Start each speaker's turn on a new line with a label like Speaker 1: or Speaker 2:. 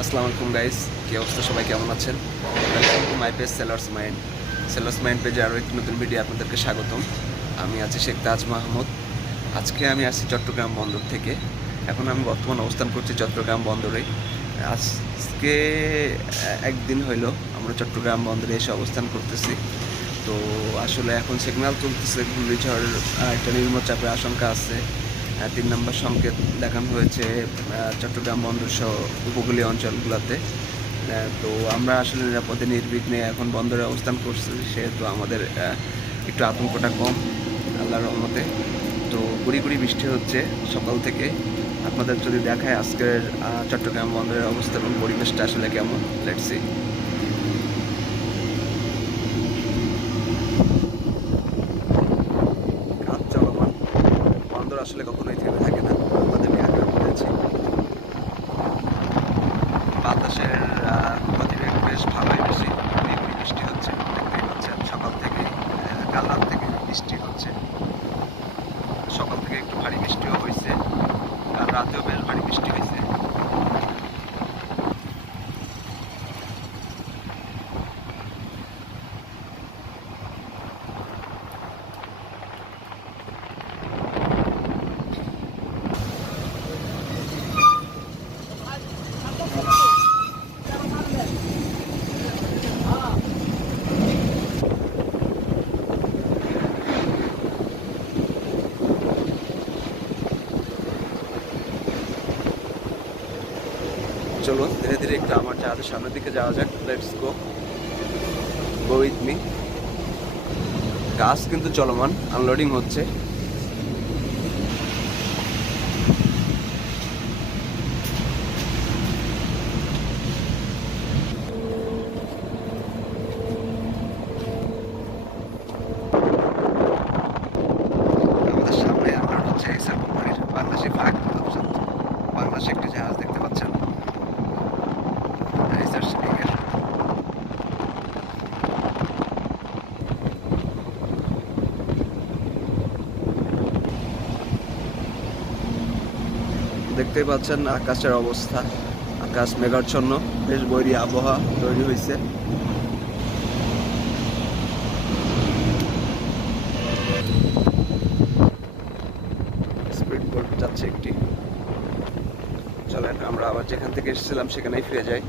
Speaker 1: আসসালামু আলাইকুম গাইস কি অবস্থা? সবাই কেমন আছেন? Welcome to my page sellers mind sellers mind পেজে আরও একটি নতুন ভিডিও আপনাদেরকে স্বাগতম। আমি আছি শেখ তাজ মাহমুদ। আজকে আমি আসছি চট্টগ্রাম বন্দর থেকে। এখন আমি বর্তমান অবস্থান করছি চট্টগ্রাম বন্দরে। আজকে একদিন হইল আমরা চট্টগ্রাম বন্দরে এসে অবস্থান করতেছি। তো আসলে এখন সিগন্যাল চলতেছে, ঘূর্ণিঝড় একটা নিম্নচাপের আশঙ্কা আছে। তিন নম্বর সংকেত দেখানো হয়েছে চট্টগ্রাম বন্দর সহ উপকূলীয় অঞ্চলগুলোতে। তো আমরা আসলে নিরাপদে, নির্বিঘ্নে এখন বন্দরে অবস্থান করছি, সেহেতু আমাদের একটু আতঙ্কটা কম, আল্লাহর রহমতে। তো গুড়ি গুড়ি বৃষ্টি হচ্ছে সকাল থেকে। আপনাদের যদি দেখায় আজকের চট্টগ্রাম বন্দরের অবস্থা এবং পরিবেশটা আসলে কেমন? লেটসি কাজ চলমান বন্দর আসলে কখনোই থেমে থাকে না আমাদের আগ্রহ করেছি বাতাসের গতিবেগ বেশ ভালোই বেশি। বৃষ্টি হচ্ছে, দেখতেই সকাল থেকে কাল রাত থেকে বৃষ্টি হচ্ছে। সকাল থেকে একটু ভারী বৃষ্টিও হয়েছে। আর রাতেও বেশ ভারী বৃষ্টি হয়েছে চলো ধীরে ধীরে একটু আমার জাহাজের সামনের দিকে যাওয়া যাক। Let's go go with me গাছ কিন্তু চলমান আনলোডিং হচ্ছে। দেখতেই পাচ্ছেন আকাশের অবস্থা। আকাশ মেঘাচ্ছন্ন, বেশ বৈরী আবহাওয়া তৈরি হয়েছে যাচ্ছে একটি। চলেন, আমরা আবার যেখান থেকে এসেছিলাম সেখানেই ফিরে যাই।